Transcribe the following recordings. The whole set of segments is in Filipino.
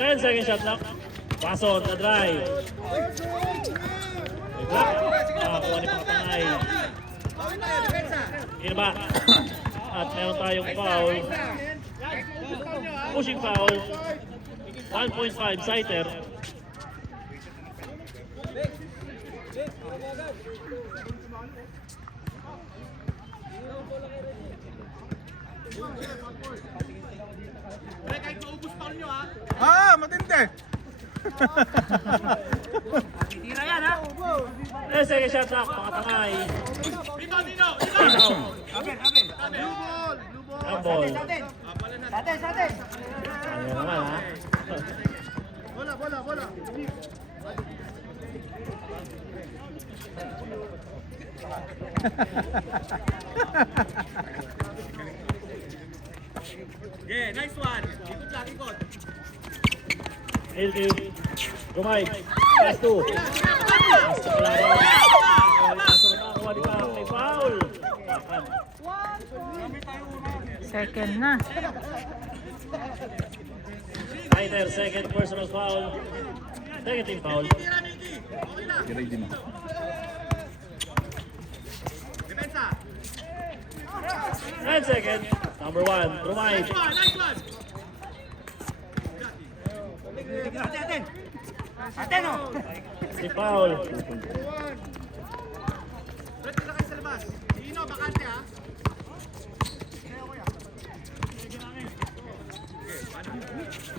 And second shot lock. Pasok na drive. Block. Kuha ni Papangay. Iba. At meron tayong foul. Pushing foul. 1.5 sighter. Matindi! Tira yan ha! And second shot lock. Papangay. Dino! Ang ball. Sa atin! Ayaw naman ha. Bola! Yeah, nice one! Ikot. LQ. Rumay. Pass to. Pass to Kalaban. Pasok na. Kuha ni Papangay. Foul. Pakan. Second na. Sighter. Second personal foul. Second team foul. Ready mo. And second. Number 1. Rumay. Nice one! Aten o! Team foul. Pwede na kayo sa labas. Dino, bakante ha?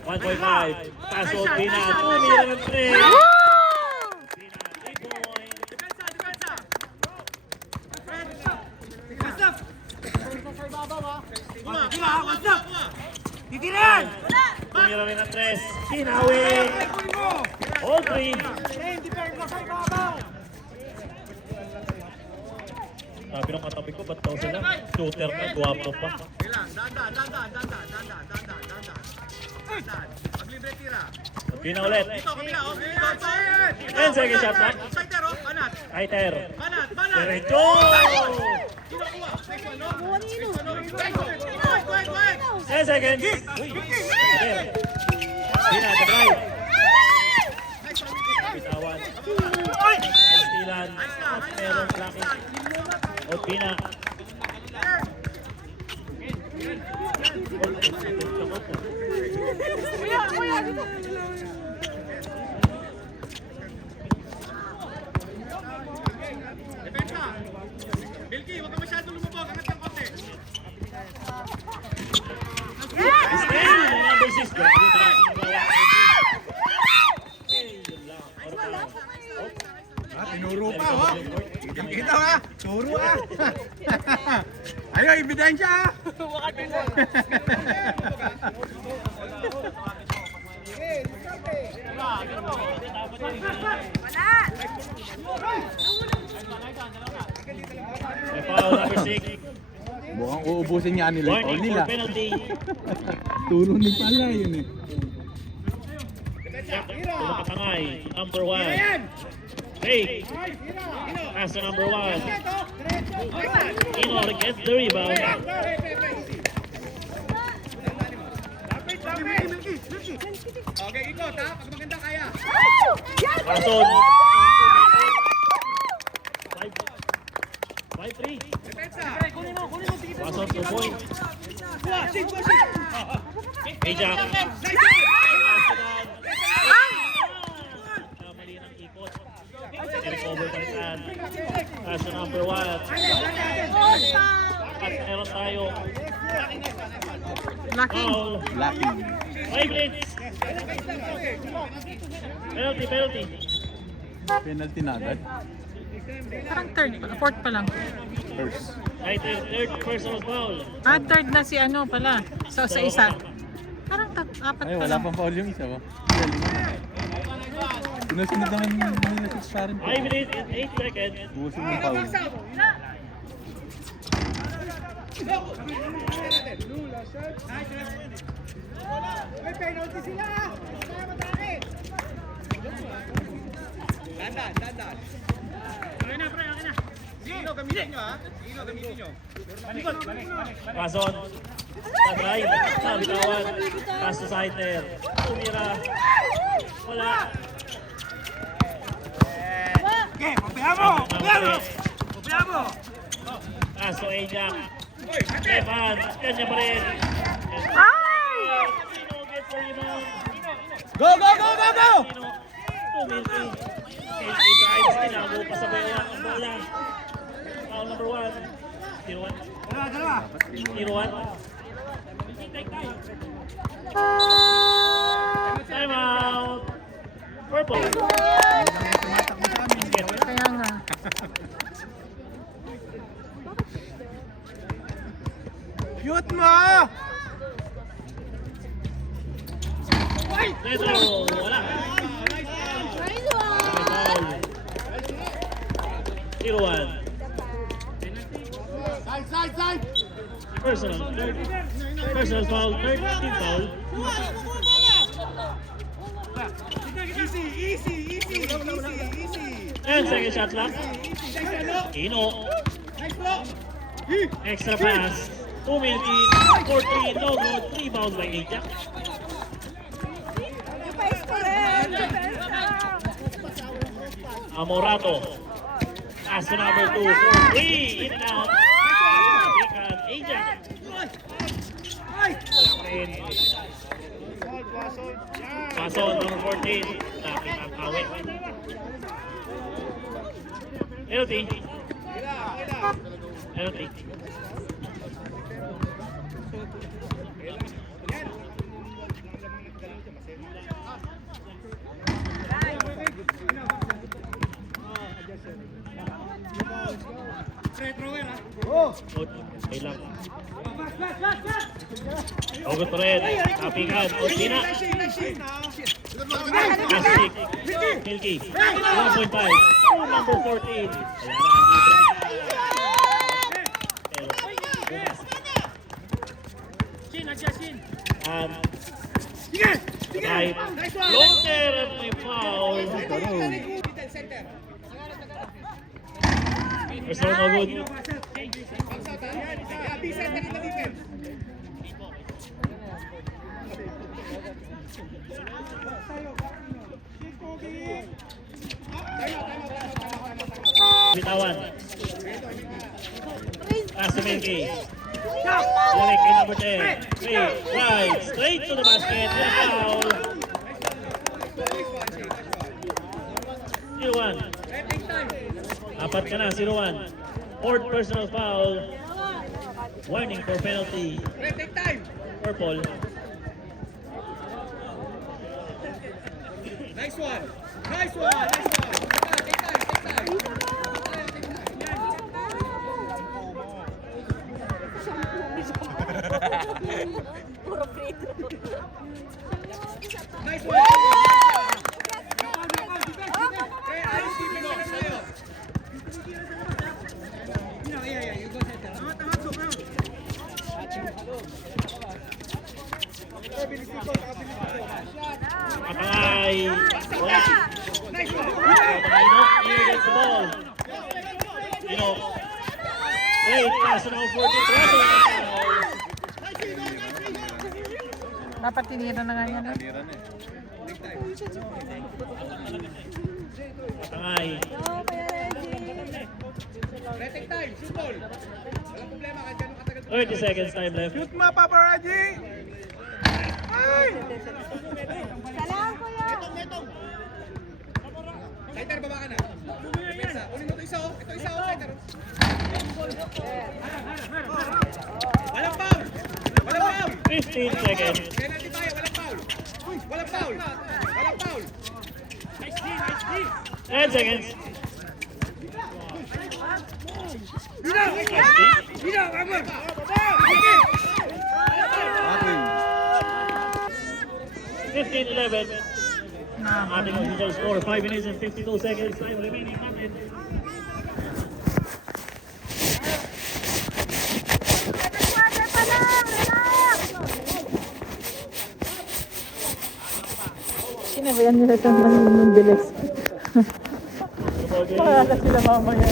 1.5. Pasok. Pina. Tumira ng 3. Pina. 3 point. Depensa! Kuma! What's up? Titiran! Tumira rin ng 3. Pinawi. All 3. Sabi ng katabi ko, ba't daw sila? Shooter na, guwapo pa. Dandan. Maglibre tira. Pina ulit. Dito, kabila, oh. Dito. And second shot lock. Sighter, oh. Banat. Sighter. Banat. Diretso! Kinukuha. Next one, no? Quick. And second. Sighter. Pina, the drive. Bitawan. Stilan. At meron blocking. O Pina. Depensa. Bilky, huwag ka masyadong lumabog. Angat ng konti. Still, number 6. Grabe pa ang gawa. Tinuro pa, ho? Kita ha? Turo ha? Ayaw, ebidensya ha? May foul, number 6. Mukhang uubusin nga nila yung Warning nila. for penalty. Turo ni pala yun eh. Tulong Kapangay. Number 1. Fake. Pass to number 1. Ino gets the rebound. Okay, ikot ha. Pag maganda kaya. Pason. 5-3. Depensa. Pason 2 point. Six. Ajak. Nice. Mali ng ikot. I-recover pa rin. Pass to number 1. At meron tayo. Lucky. Foul. Lucky. 5 minutes. Penalty. Penalty na agad. Parang third pa. Fourth pa lang. First. Third personal foul. Third na si ano pala. So, sa isa. Parang apat Ay, pa wala lang. pang foul yung isa ba? Sinusunod naman nila sa Sharon. 5 minutes and 8 seconds. Busin yung foul. May penalty sila. Dandan. Okay na. Ino, gamitin nyo ha. Ino, gamitin nyo. Pason. Tatry. Nabitawan. Pass to Saiter. Tumira. Wala. Okay, pabayaan mo! Pabayaan mo! Pabayaan mo! Pass to Ajak. Stefan. Kanya pa rin. Ino gets the rebound. Go, go, go, go, go! Ino. Tumilti. Kelky drives. Tinago pa sa bola. Ang bola. Foul number 1. 0-1. Dalawa, dalawa. 0-1. Time out. Purple. Tumatakbo sa amin. Kaya nga. Shoot mo! Pedro. Wala. Foul. 0-1. Side, side, side! Personal foul. Third team foul. Easy, easy, easy, easy. And second shot clock. Ino. Extra pass. Tumilti. 14. No good. 3 bounds by Ajak. Amorato. Pass to number 2. 4-3. In and out. Ikan. Ajak. Wala pa rin. Pason, number 14. Lapit ang kawit. Penalty. Penalty. Oh! Okay lang. Ogot pa rin. Kapikan. Otina. Asik. Milky. 1.5. Number 14. And right. Floater at may foul. First one, no good. Bitawan. Pass to Milky. Derek in number 10. Right. Straight to the basket. Foul. 0-1. Apat ka na, 0-1. Fourth personal foul. Warning for penalty. Take time. Purple. Nice one. Nice one. Nice one. Take time. Take time. Nice one. Okay, ayos dito na tayo. Kapangay. Wala. Nice one. Ino gets the ball. Ino. Great pass now for the Russell. Dapat tinira na nga yan. Kapangay. Take time. Shoot ball. Walang problema kahit gano'ng katagal. 30 seconds time left. Shoot mo, Papa Raji! Ay! Lighter, baba ka na. Isa. Kunin mo ito isa, oh. Ito isa, oh. Lighter. Walang foul. Walang foul. 15 seconds. Penalty tayo. Walang foul. Walang foul. Walang foul. 10 seconds. Okay. 15-11. Ating official score, 5 minutes and 52 seconds. Time remaining natin. Sinabayan nila sa mga bilis. Wala sila mamaya.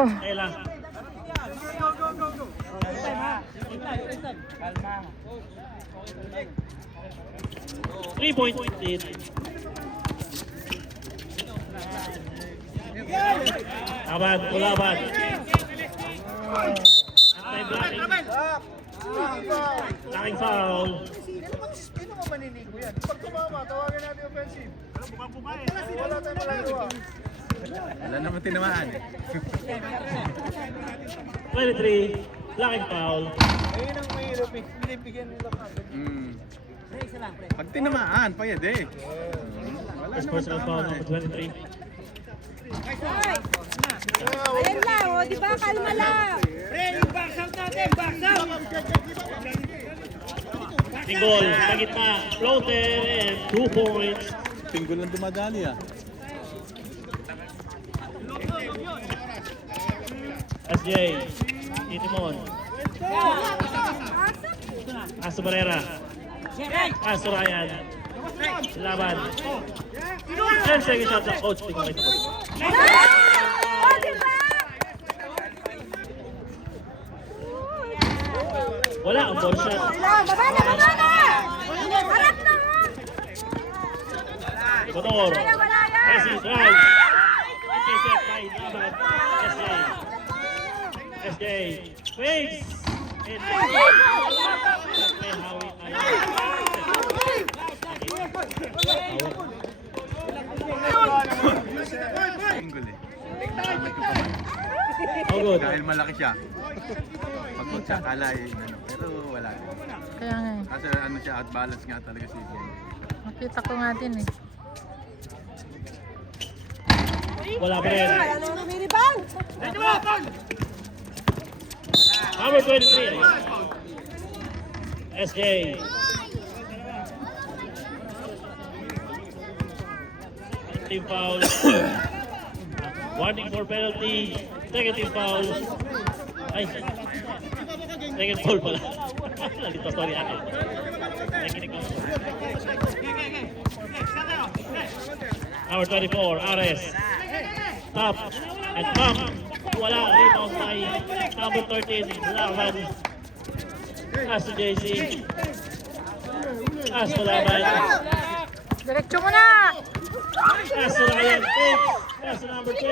Ella. 3-point lead. Laban, kulaban. Anti-blocking. Blocking foul. Sino mo maninigo yan? Pag tumama, tawagan natin offensive. Wala tayong malagawa. Wala naman tinamaan eh. 23. Blocking foul. Ayun ang mahirap eh. Binibigyan nila kagad. Pag tinamaan, pwede. Wala First naman personal foul tama eh. number 23. Ayan lang, o, di ba? Kalma lang. Single, sa gitna, floater, and 2 points. Pinggol lang dumadali ah. SJ, Itimon, Aso Barrera, Aso Ryan, laban. 10 seconds shot sa coach, tingnan mo ito. O, di ba? Wala ang ball shot. Wala, baba na, baba na. Harap na mo. Ecuador, Wala yan. Messi, drive. Intercept by laban. SJ, SJ, face. And may hawit tayo. Pinggol eh. How good? Dahil malaki siya. Pag magkakala eh, ano, pero wala. Kaya nga eh. Kasi ano siya, out balance nga talaga si Ben. Nakita ko nga din eh. Wala pa rin. Wala na yung rumiribang. Number 23. SJ. Team foul. Warning for penalty. Second team foul. Ay. Second foul pala. Nalito, sorry ako. Nakinig ako. Number 24, Ares. Top and pump. Wala. Rebound by number 13, Laban. As to JC. As to Laban. Diretso mo na! As to Ryan. As to number 23.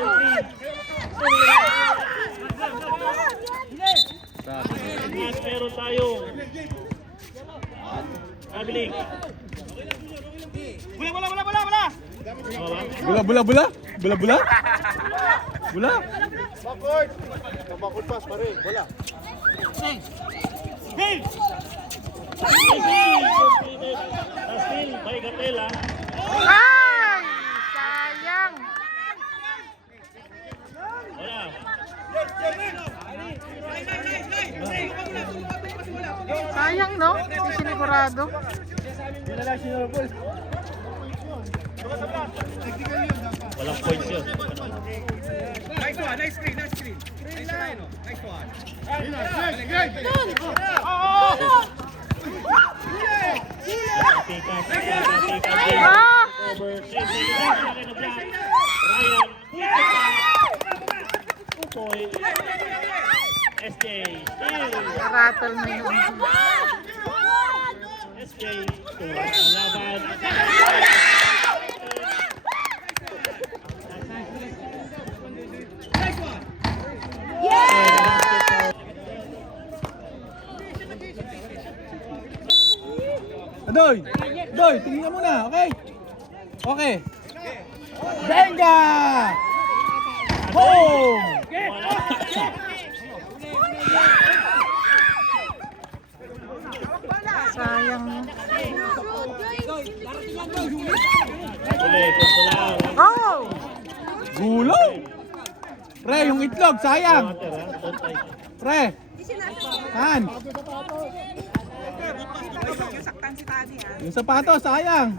At meron tayong Abiling. Wala! Bula, bula, bula? Bula, bula? Bula? Backward! Backward pass, pare. Wala. Still by Gatela. Ay! Sayang! Wala. Sayang no? Hindi sinigurado. Walang points yun. Nice one, nice screen. Nice one. Nice one. Pick up. Ah! Over 3 seconds. Ryan. 2 points. SJ. Still. Naratol na yun. SJ. Laban. Doy! Doy, tingnan mo na, okay? Okay. Benga! Boom! Sayang. Ulit. Kulang. Oh! Gulong! Pre, yung itlog, sayang! Water, ha? Don't take. Pre! Saan? Yung sapato, sayang!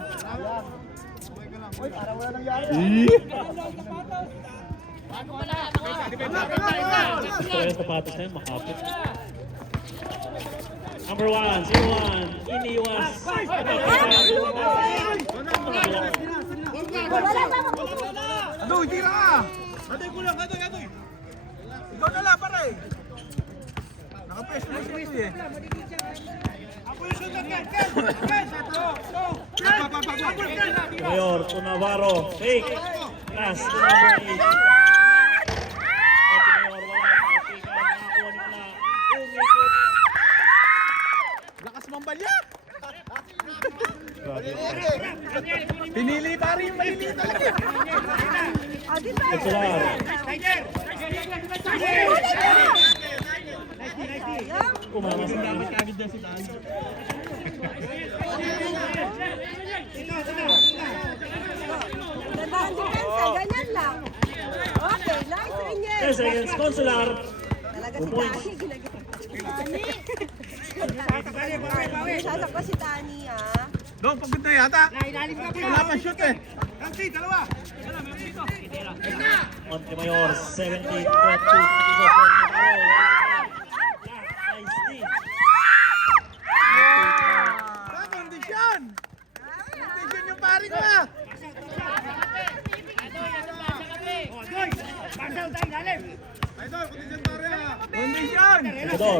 Gusto ko yung sapatos na yun, makapit. Number 1, 0-1, iniwas. Adoy, tira ka! Ikaw na lang, pare. Nakapreso na siya ito eh. Mayor to Navarro. Fake. Pass to number 8. Mayor wala. Kapikan. Nakakuha nila. Umikot. Lakas mambalya. Grabe. Pinili pare yung maliliit talaga. O, di ba? Excelar. Kumalas na. Gandaan depensa, ganyan lang. Okay, nice rin yan. 10 seconds. Consular. Talaga 2 si points. Dani. Sasakpa si Dani, ah. Dong, pagod na yata. Wala pa shoot eh. Montemayor 70-20. Kondisyon. Kondisyon yung pare ko ah. Kondisyon. Ador.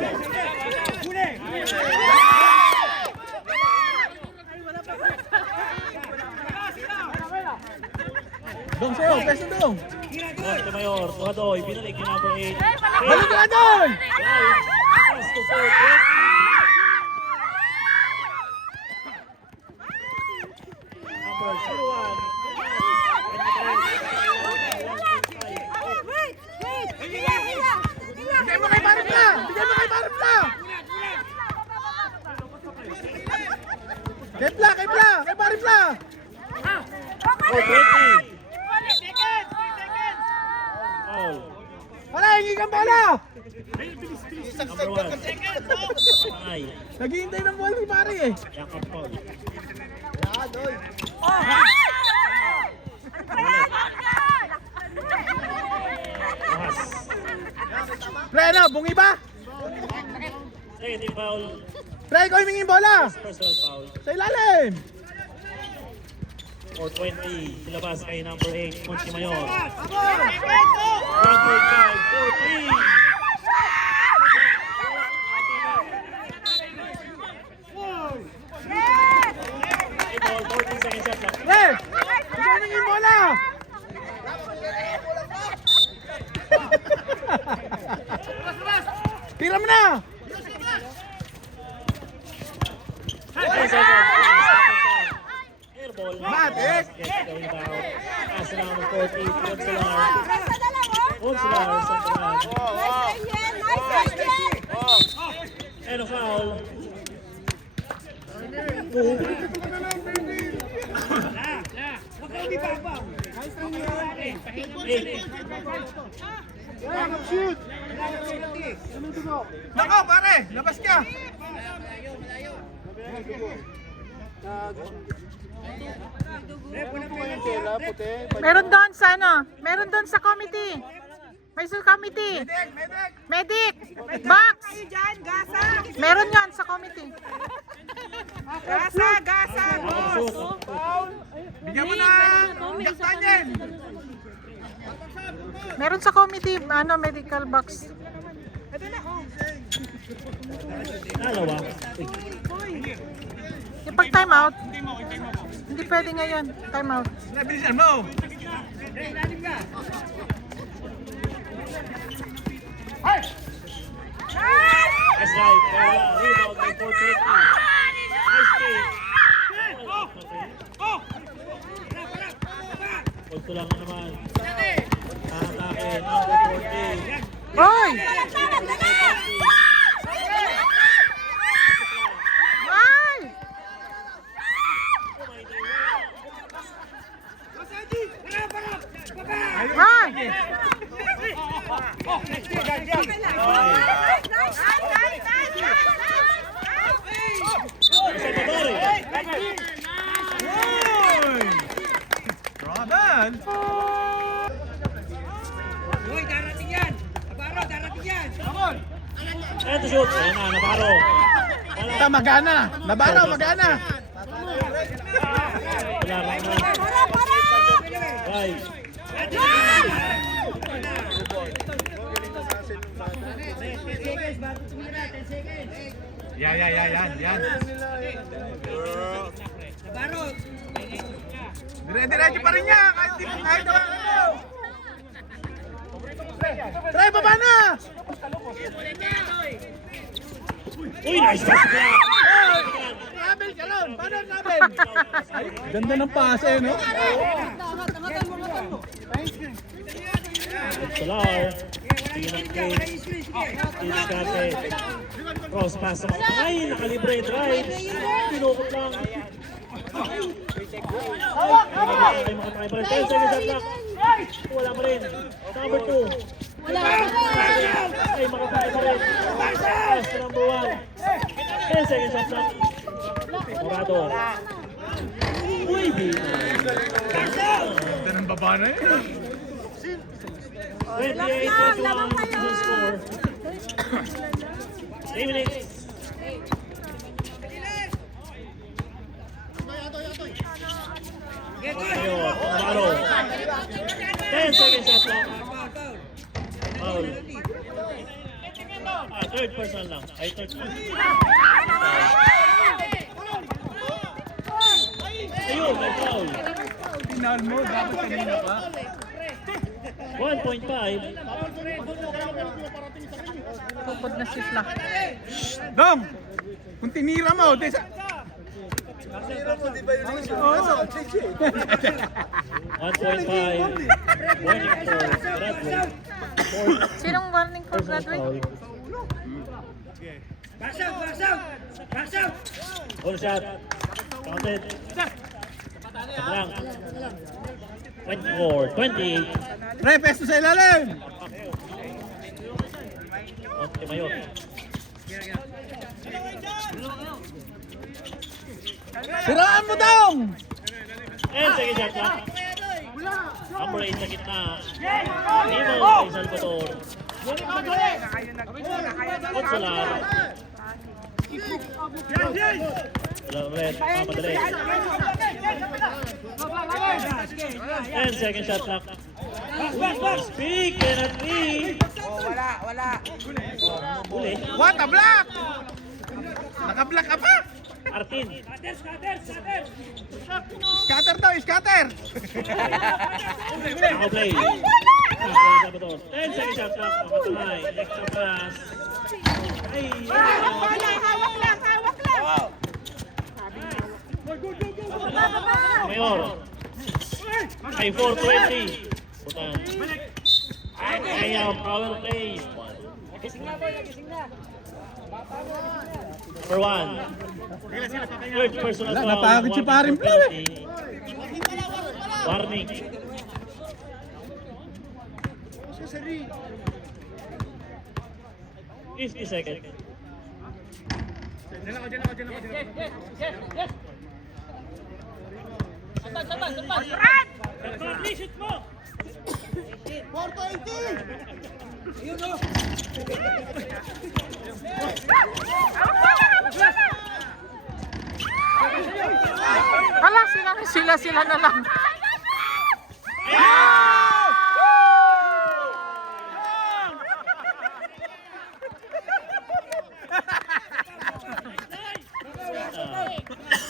Dong sa'yo, peso dong. Montemayor, Tuhadoy, binalik yung number 8. Balik ka doon. Pass to 4-20. Number 01. Wait, wait. Hila, hila. Hila. Bigay mo kay pare Pla. Bigay mo kay pare Pla. Kay Pla, kay Pla. Kay pare Pla. 4-20. Foul. Pala, hingi kang bola. Number 1. Pangay. Naghihintay ng bola si pare eh. Yakap foul. Ahas. Pre, ano, bungi ba? Second team foul. Pre, ikaw humingi yung bola. Personal foul. Sa ilalim. 4-20. Silabas kay number 8. Montemayor. Number 5. 4-3. Ball, 14 seconds shot clock. Pre, ikaw humingi yung bola. Tira mo na. 10 seconds. Air ball. Matik. Yes, going down. Pass na number 40. Consular. Presa na lang, oh. Consular sa kanan. Nice rin yan, nice rin yan. And a foul. Nako, pare, labas ka. Meron doon sa ano? Meron doon sa committee. May sa committee. Medic! Box! Meron yan sa committee. Gasa! Bigyan mo na. Jack Daniel. Meron sa committee, ano, medical box. Dalawa. Yung pag time out, hindi pwede ngayon. Time out. Nabilisan mo. Nice drive. Rebound by 420. Nice play. Punto lang naman. Atake. Number 40. Hoy! Ay! Ay! Robin. And to shoot. Ayan na, Navarro. Wala. Magana. Nabaro, magana. Wala naman. Drive. Yan. Dire-diretso pa rin niya, kahit naman ano. Try, baba na! Uy, nice pass block! Nabel ka ron! Paano Nabel? Ganda ng pase, no? Solar. Tingin ng coach. Iskate. Cross pass naman. Ay, nakalibre. Drive. Pinukot lang. Ay, makatay pa rin. 10 seconds shot clock. Wala pa rin. Number 2. Ay, makatay pa rin. Pass to number 1. 10 seconds shot clock. Morado. Uy, Ganda ng baba na yun. 28-21 is the score. 3 minutes. Ayun, Amaro. 10 seconds shot clock. Foul. Third person lang. Ay, third person. Ayun, may foul. Final mo, dapat kanina pa. 1.5. Pupod na si Fla. Dong! Kung tinira mo, di sa... 1.5. Warning for Bradley. Sinong warning for Bradley? Full shot. Counted. Lang. 24, 28. Pre, pesto sa ilalim! Montemayor. Siraan mo, Dong! 10 seconds shot clock. Number 8 sa gitna. Nemo kay Salvador. Otsalar. Wala ulit. Papadali. 10 seconds shot clock. Speak, cannot be. Uli. What a block! Naka-block ka pa! Artin. Scatter daw, scatter! Naka-play. Salvador. 10 seconds shot clock. Makatumay. Extra pass. Ay. Mayor. Ay, 420. Putan. Kaya, power play. Number 1. Third personal Wala, foul. napagod si Paring Flo, eh. Warning. Fifty seconds. Wala, sila na lang.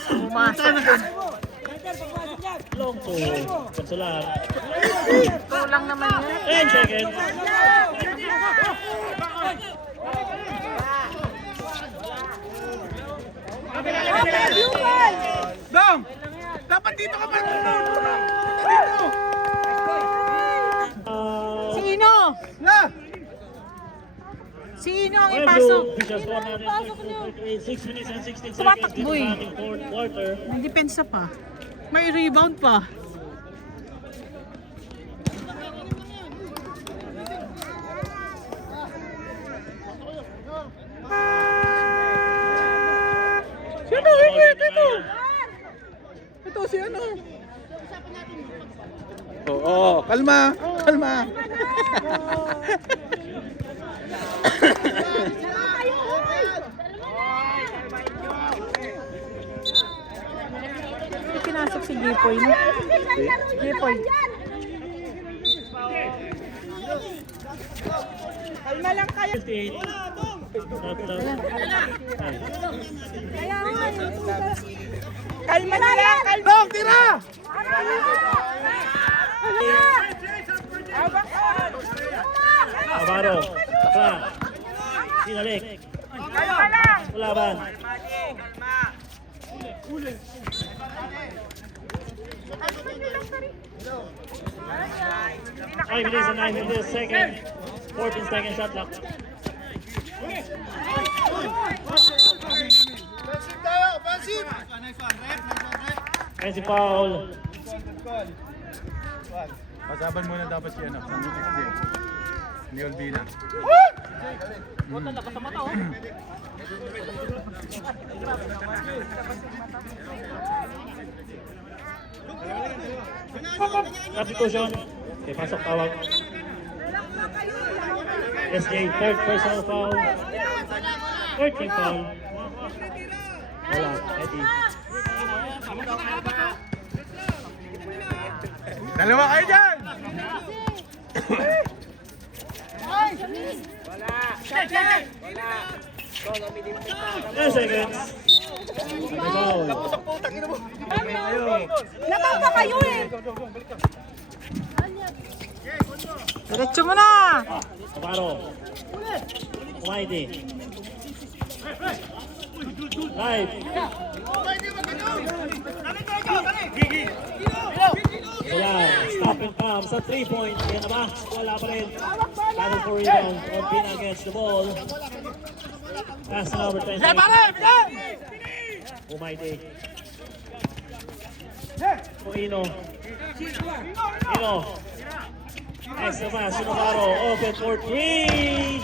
Pumasok yun. Long to Consular. Kulang naman yun. 10 seconds. Dong! Dapat dito ka pa! Dito! Sino? Na! Sino ang ipasok? 6 minutes and 16 seconds. Tumatakbo eh. Ating fourth quarter. May depensa pa. May rebound pa. Sino? Ito! Ito si ano? Oo, kalma! Kalma! May pinasok si Gipoy. Gipoy. Kalma lang kayo. 58. Stop. Kaya nga, yung tuta. Kalma na lang, kalma. Dong, tira! Navarro. Crack. Sinalik. Kalma lang. Laban. 5 minutes and 9 minutes second. 14 second shot clock. Offensive tayo, offensive! Fancy foul. Pasaban muna dapat si ano, ang next game. Ni Olvina. Substitution. Okay, pasok tawag. SJ, third personal foul. 13 foul. Wala, Eddie. Dalawa kayo dyan! 10 seconds. Foul. Laban pa kayo eh. Diretso mo na. Navarro. Umaydi. Live. Wala. Stop and come sa 3-point. Yan na ba? Wala pa rin. Battle for rebound. Olvina against the ball. Pass na number 20. Umaydi. Ino. Ino. Extra pass. Navarro. Open for 3.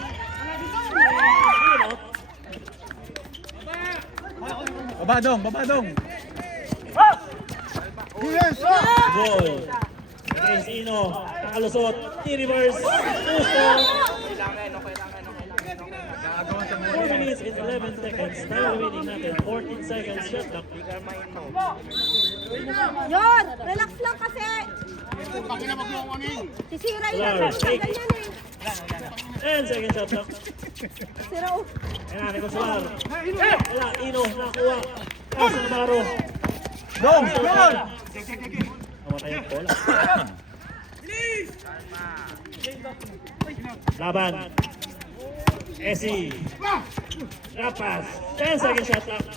Babadong! Goal. Against Ino. Nakalusot. T-reverse. Gusto. 4 minutes and 11 seconds. Tayo remaining natin. 14 seconds. Shot clock. Yon, relax lang kasi. Sisira yun. Claro, take. Ganyan eh. 10 seconds shot clock. Sira oh. Kailangan ko Solar. Wala. Ino. Nakuha. Pass na Navarro. Dong! Namatay ang bola. Laban. Esi. Rapas. 10 seconds shot clock.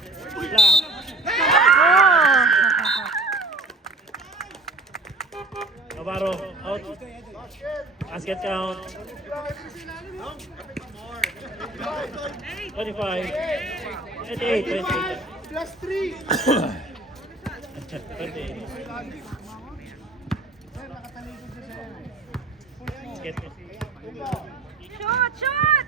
Navarro out. Basket count. 25. 28. Plus 3! 28. Basket. Shoot!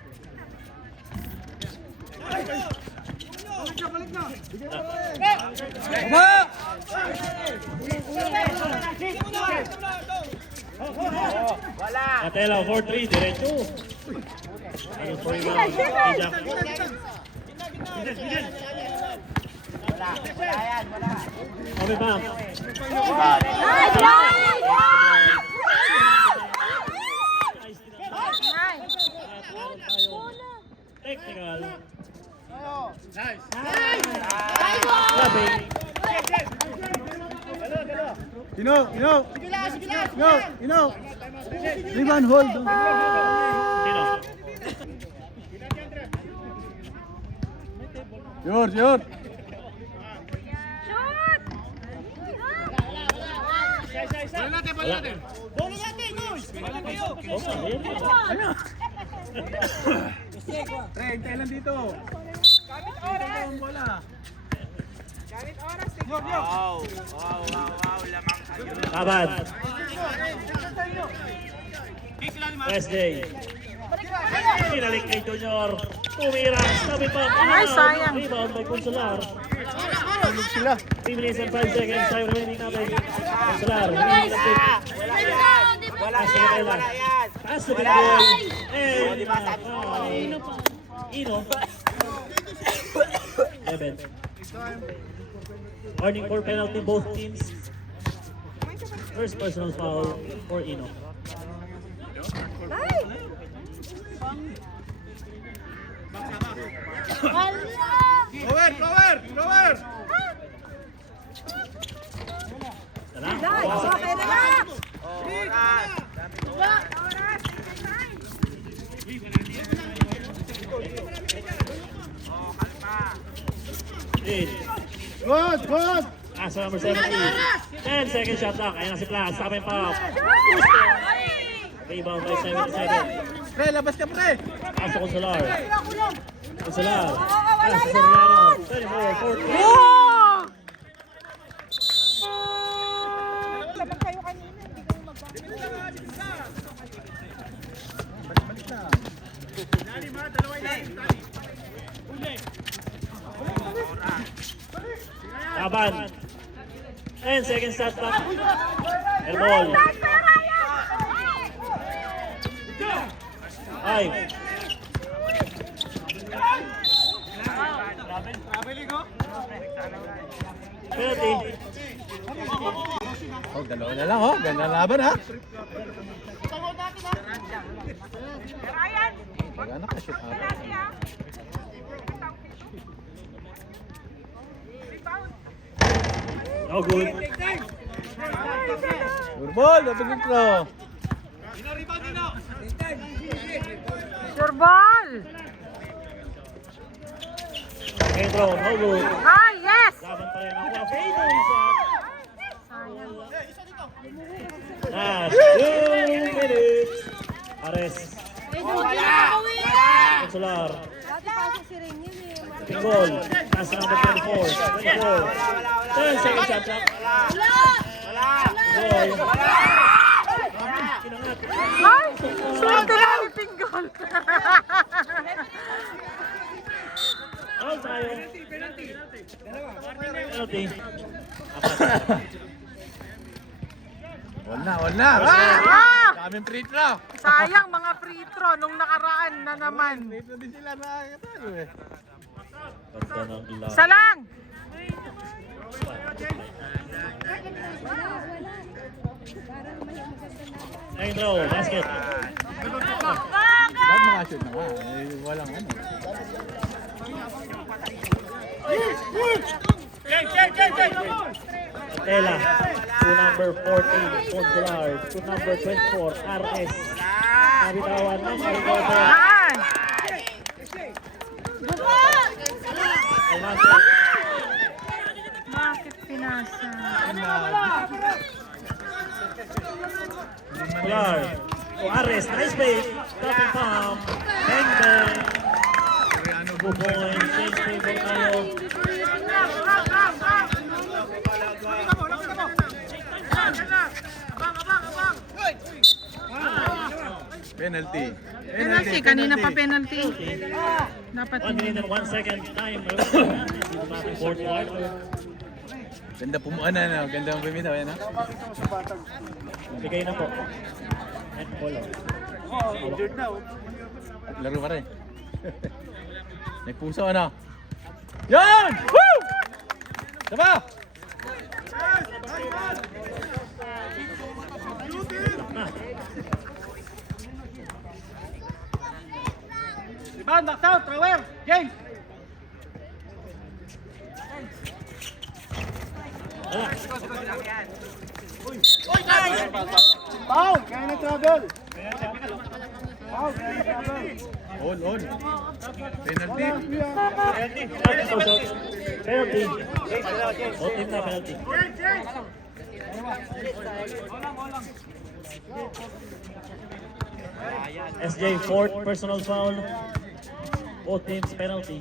Atela 4-3, diretso. Ano for rebound? Tijak. Kami ba? Nice, nice! Technical. Nice! Grabe. Ino! Rebound hold! Sino? Yun! Shoot! Wala. Tre, hintay lang dito. Ang bola. Laban. Wednesday. Pinalik kay Junior. Tumira. Sabi pa. Ay, sayang. Rebound by Consular. Tulog sila. 3 minutes and 5 seconds. Tayo remaining natin. Consular. Remaining natin. Pass to Canela. Pass to Canela. And Ino. Eben. Warning for penalty both teams. First personal foul for Ino. Cover! Tara. Nice. Okay na lang. Lead. Good! Asa number 17. 10 second shot clock. Ayan na si Plas. Sa amin pa. Rebound by 77. Pre, labas ka pre! Asa Consolar. Consolar. Wala Asa yan! Soriano. 24, 14. Oh! Labang kayo kanina. Hindi kayo magbago. Laban. 10 second shot clock. Airball. 5. Penalty. Oh, dalawa na lang oh. Ganda laban ha. Magana ka shoot out. No good. Surbol, dapat dito. Sure ball! Second throw. No good. Ah, yes! Laban pa rin. Ako. Fadeaway shot. Last 2 minutes. Ares. Consolar. Dati pasok si Ren yun eh. Pinggol. Pass number 24. 10 second shot clock. Pinggol. Kinangat. Ay! Sunod na lang yung pinggol. Out tayo. Penalty. Wala. Ah! Kaming free throw. Sayang mga free throw nung nakaraan na naman. Dito din sila nakakatalo eh. Ganda ng ilaw. Isa lang! Second throw. Basket. Lahat makashoot na nga. Eh, walang ano. Tela. To number 14. Consolar. To number 24. RS. Nabitawan ng Maricote. Saan? Almanza. Bakit pinasa? Consolar. To RS. Nice play. Top and palm. Bang bang. 2 points. Change favor tayo. Penalty. Penalty, kanina pa penalty. Dapat 1 minute and 1 second time. Dito natin fourth quarter. Ganda pumuan na. Ganda ang bumitaw yan ha. Bigay na po. And ball. Injured na oh. Laro pa rin. May puso ano. Yan! Woo! Diba? Rebound, knocked out, thrower, James! Foul! Kaya na travel! Foul! Kaya na travel! On. Penalty. Penalty. Both team na penalty. SJ, fourth personal foul. Both teams penalty.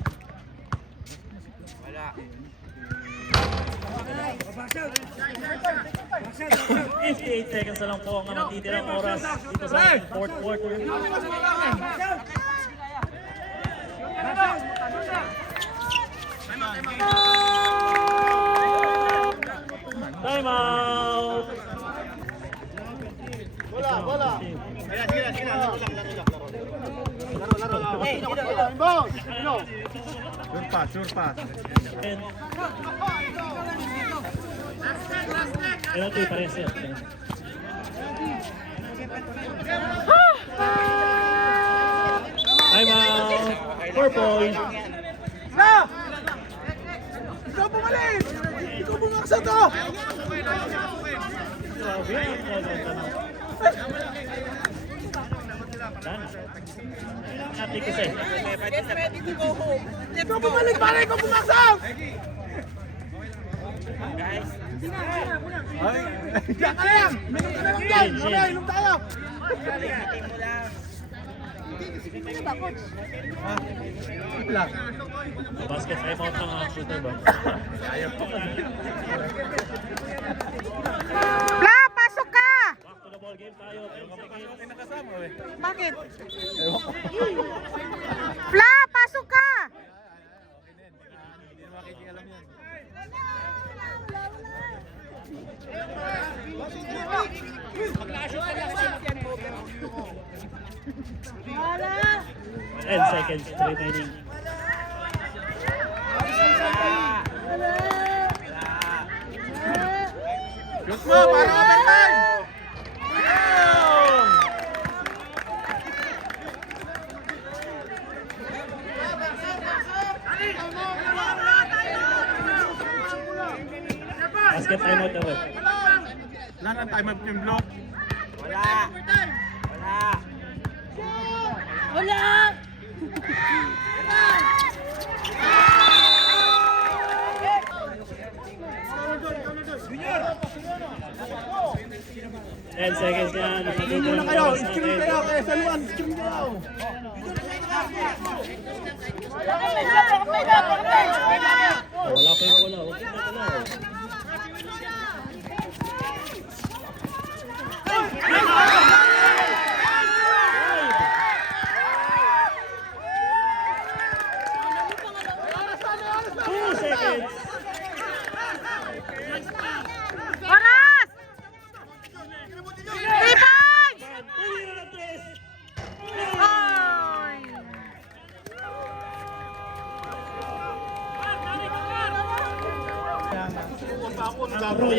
58 seconds na lang po ang natitirang oras dito sa fourth quarter. Time out! Bola! Sige na. Laro. Inbound! Sino? Sure pass. And penalty pa rin siya. Time out! purple. Na! Ikaw pumalis! Ikaw bumaksa to! Grabe yan. Ate kasi. Ikaw bumalik pare! Ikaw bumaksa! Ay, diyan ka lang! Minum ka na lang dyan! Mamaya, inom tayo! Wala. Basket time out ng shooter ba? Fla, pasok ka! Back to the ball game tayo. 10 seconds. Bakit? Fla, pasok ka! Wala. 10 seconds remaining. Shoot mo! Para overtime! Ayun! Basket time out dapat. Wala nang time up yung block. Wala. 10 seconds yan. Screen muna kayo! Screen kayo! Kaya sa luwan! Screen kayo! Wala pa yung bola. Huwag na talaw. Oras! 3 points! Ay! Royal